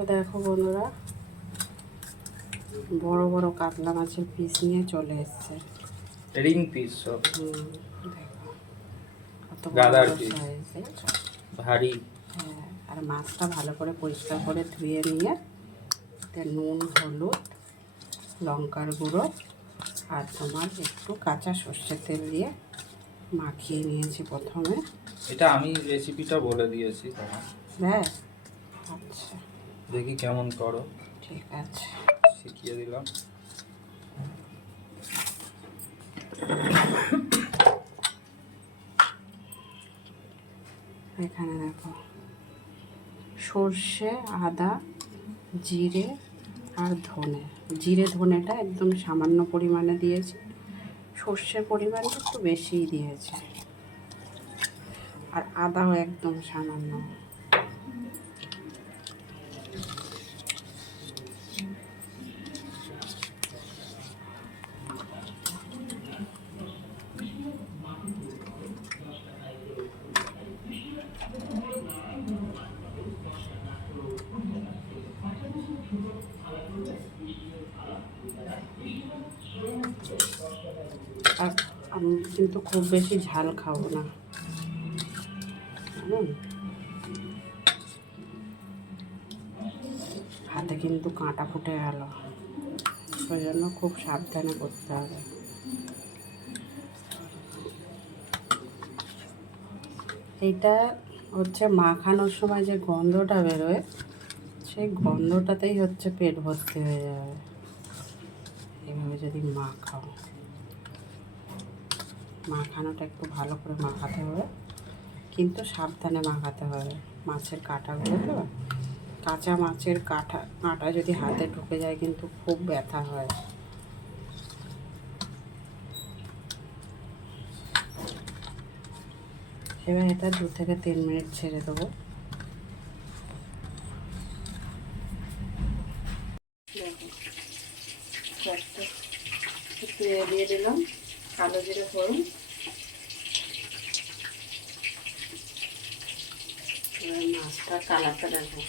তো দেখো বন্ধুরা, বড় বড় কাতলা মাছের পিস নিয়ে চলে এসছে। রিং পিস সব। দেখো কত গাদার বড় পিস, সাইজ, ভারী। হ্যাঁ, আর মাছটা ভালো করে পরিষ্কার করে ধুয়ে নিয়ে নুন, হলুদ, লঙ্কার গুঁড়ো আর তোমার একটু কাঁচা সর্ষের তেল দিয়ে মাখিয়ে নিয়েছি প্রথমে। এটা আমি রেসিপিটা বলে দিয়েছি তোমার। হ্যাঁ, আচ্ছা, দেখি কেমন করো। ঠিক আছে, শিখিয়ে দিলাম। এখানে দেখো সর্ষে, আদা, জিরে আর ধনে। জিরে ধনেটা একদম সামান্য পরিমাণে দিয়েছি, সর্ষের পরিমাণটা একটু বেশিই দিয়েছি, আর আদাও একদম সামান্য। আর আমি কিন্তু খুব বেশি ঝাল খাবো না, হাতে কিন্তু কাঁটা ফুটে গেল, ওই জন্য খুব সাবধানে করতে হবে। এইটা হচ্ছে মাখানোর সময় যে গন্ধটা বেরোয়, সেই গন্ধটাতেই হচ্ছে পেট ভর্তি হয়ে যাবে এইভাবে যদি মাখাও। মাখানোটা একটু ভালো করে মাখাতে হবে, কিন্তু সাবধানে মাখাতে হবে। মাছের কাঁটাগুলো তো, কাঁচা মাছের কাঁটা যদি হাতে ঢুকে যায় কিন্তু খুব ব্যথা হয়। এবার এটা 2 থেকে 3 মিনিট ছেড়ে দেবো। একটু দিয়ে দিলাম কালো জিরে ফোড়ন। এবার মাছটা কালাতে রাখবো।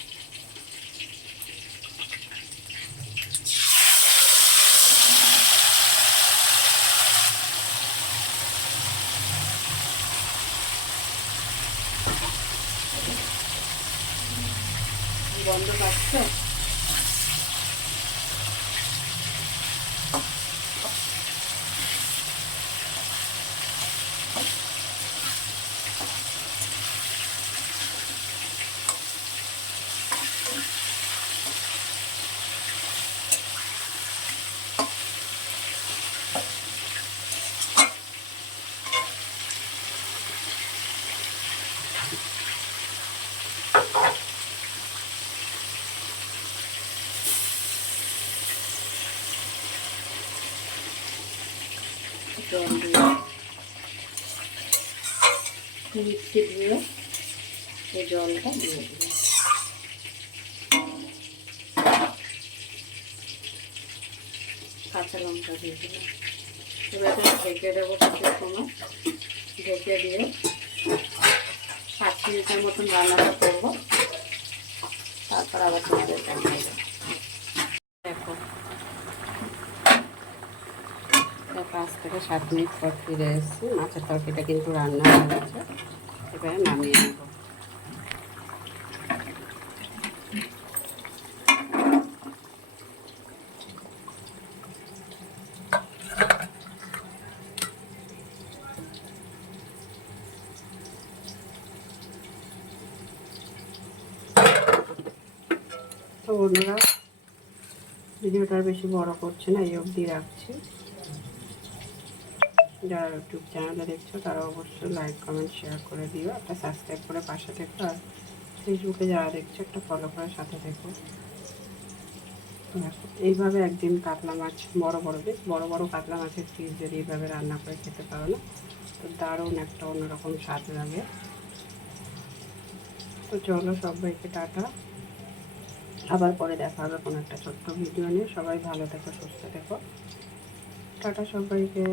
গন্ধ পাচ্ছে? জল দিয়ে মিষ্টি দিয়ে এই জলটা দিয়ে দিই। কাঁচা লঙ্কা দিয়ে দিলাম। এবার ঢেকে দেবো কিছু সময়, ঢেকে দিয়ে 5 মিনিটের মতন রান্নাটা করবো, তারপর আবার তোমাদের দেখাবো। দেখো 5 থেকে 7 মিনিট পর ফিরে এসেছি। মাছের তরকারিটা কিন্তু রান্না হয়ে গেছে, এবারে নামিয়ে নেব। তো বন্ধুরা, ভিডিওটা আর বেশি বড় করছি না, এই অবধি রাখছি। যারা ইউটিউব চ্যানেলে দেখছো তারা অবশ্যই লাইক, কমেন্ট, শেয়ার করে দিও। একটা সাবস্ক্রাইব করে পাশে থেকো, আর ফেসবুকে যারা দেখছো একটা ফলো করে সাথে থেকো। দেখো এইভাবে একদিন কাতলা মাছ, বেশ বড় বড় কাতলা মাছের পিস যদি এইভাবে রান্না করে খেতে পারো না, তো দারুণ একটা অন্যরকম স্বাদ লাগে। তো চলো সবাইকে টাটা, আবার পরে দেখা হবে কোনো একটা ছোট্ট ভিডিও নিয়ে। সবাই ভালো থেকো, সুস্থ থেকো, টাটা সবাইকে।